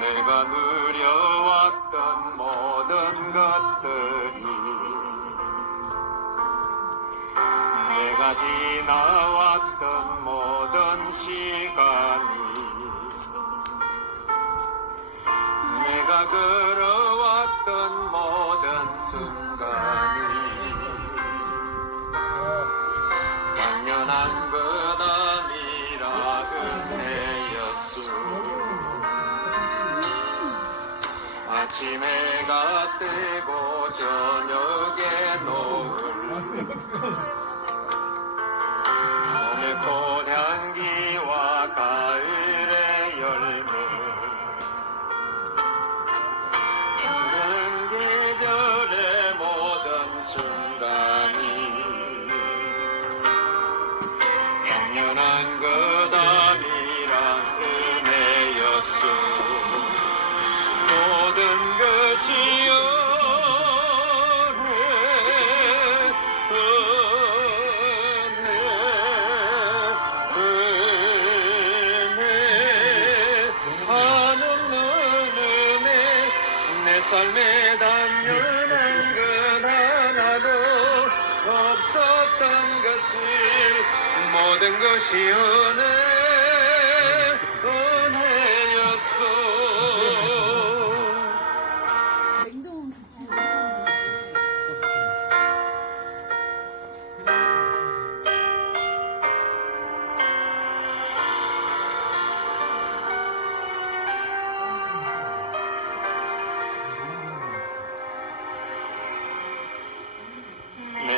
내가 누려왔던 모든 것들이 내가 지나왔던 모든 시 내가 걸어왔던 모든 순간이 당연한 것 아니라 은혜였소. 아침 해가 뜨고 저녁에 노을 삶에 당연한 것 하나도 없었던 것을 모든 것이 은혜,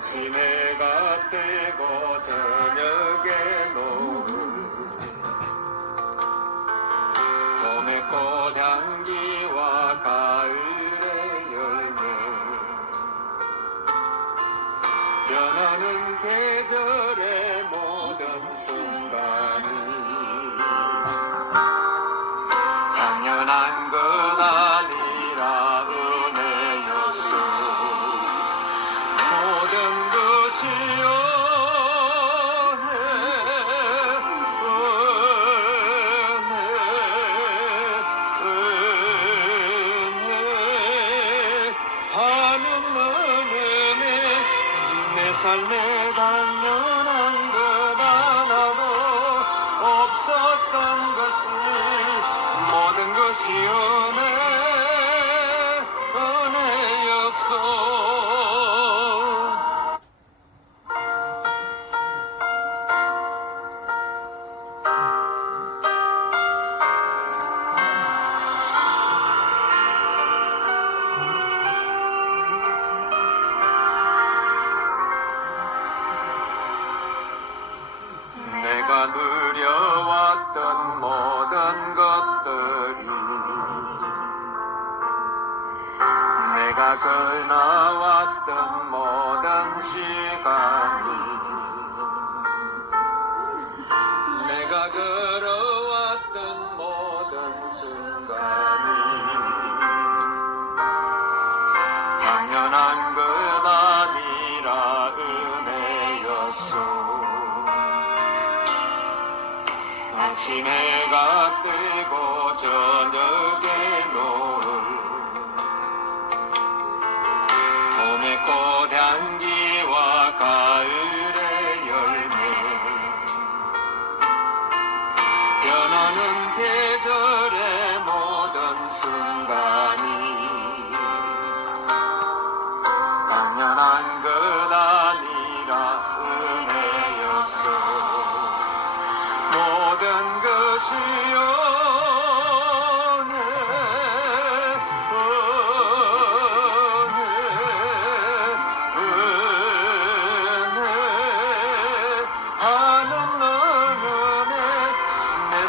해가 뜨고 저 내 삶에 당연 내가 누려왔던 모든 것들이 내가 걸나왔던 아침 해가 뜨고 저녁에 노을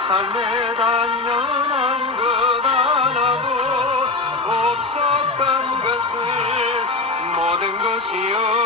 당연한 것 하나도 없었던 것을 모든 것이요